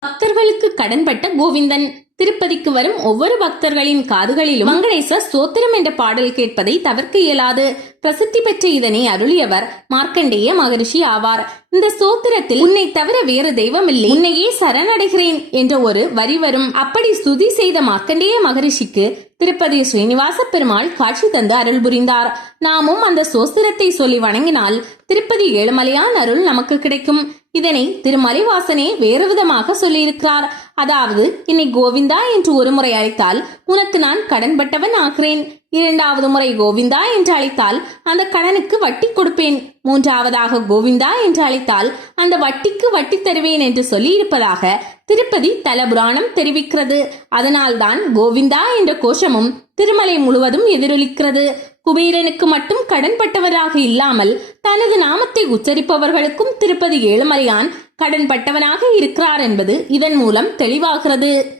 பக்தர்களுக்கு கடன்பட்ட கோவிந்தன். திருப்பதிக்கு வரும் ஒவ்வொரு பக்தர்களின் காதுகளிலும் மங்களேச சோத்திரம் என்ற பாடல் கேட்பதை தவிர்க்க இயலாது. பிரசித்தி பெற்ற இதனை அருளியவர் மார்க்கண்டேய மகரிஷி ஆவார். இந்த சோத்திரத்தில் உன்னை தவிர வேறு தெய்வம் இல்லை உன்னையே சரணடைகிறேன் என்ற ஒரு வரி வரும். அப்படி ஸ்துதி செய்த மார்க்கண்டேய மகரிஷிக்கு திருப்பதி ஸ்ரீனிவாச பெருமாள் காட்சி தந்து அருள் புரிந்தார். நாமும் அந்த சோஸ்திரத்தை சொல்லி வணங்கினால் திருப்பதி ஏழுமலையான் அருள் நமக்கு கிடைக்கும். இதனை திருமலைவாசனே வேறு விதமாக சொல்லியிருக்கிறார். அதாவது என்னை கோவிந்தா என்று ஒரு முறை அழைத்தால் உனக்கு நான் கடன்பட்டவன் ஆகிறேன். இரண்டாவது முறை கோவிந்தா என்று அழைத்தால் அந்த கடனுக்கு வட்டி கொடுப்பேன். மூன்றாவதாக கோவிந்தா என்று அழைத்தால் அந்த வட்டிக்கு வட்டி தருவேன் என்று சொல்லியிருப்பதாக திருப்பதி தலபுராணம் தெரிவிக்கிறது. அதனால்தான் கோவிந்தா என்ற கோஷமும் திருமலை முழுவதும் எதிரொலிக்கிறது. குபேரனுக்கு மட்டும் கடன்பட்டவராக இல்லாமல் தனது நாமத்தை உச்சரிப்பவர்களுக்கும் திருப்பதி ஏழுமலையான் கடன்பட்டவனாக இருக்கிறார் என்பது இதன் மூலம் தெளிவாகிறது.